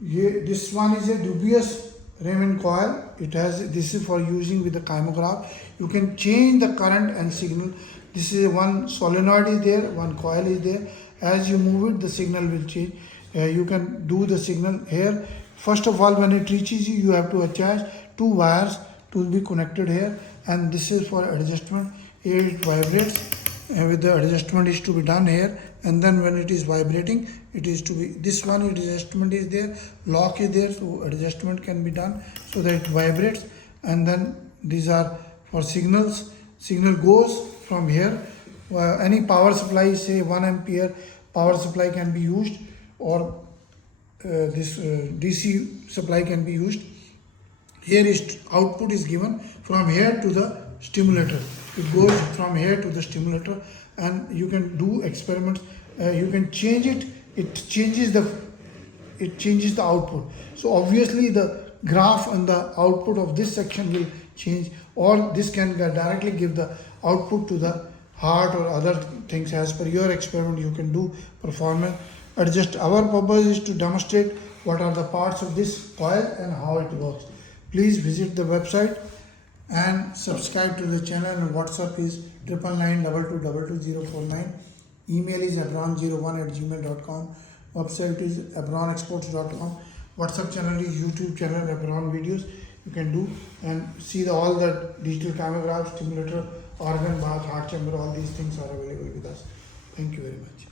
This one is a dubious Raymond coil. It has, this is for using with the kymograph. You can change the current and signal. This is one solenoid is there, one coil is there. As you move it, the signal will change. You can do the signal here. First of all, when it reaches you, you have to attach two wires to be connected here, and this is for adjustment. Here it vibrates, and with the adjustment is to be done here, and then when it is vibrating, it is to be, this one adjustment is there, lock is there, so adjustment can be done so that it vibrates. And then these are for signals. Signal goes from here. Any power supply, say 1 ampere power supply can be used, or this DC supply can be used. Here is output is given from here to the stimulator. It goes from here to the stimulator, and you can do experiments. You can change it. It changes the output. So obviously the graph and the output of this section will change, or this can directly give the output to the heart or other things. As per your experiment, you can do performance adjust. Our purpose is to demonstrate what are the parts of this coil and how it works. Please visit the website and subscribe to the channel. And WhatsApp is 99922222049. Email is abron01@gmail.com. Website is abronexports.com. WhatsApp channel is YouTube channel Abron videos. You can do and see all the digital kymograph, stimulator, organ bath, heart chamber. All these things are available with us. Thank you very much.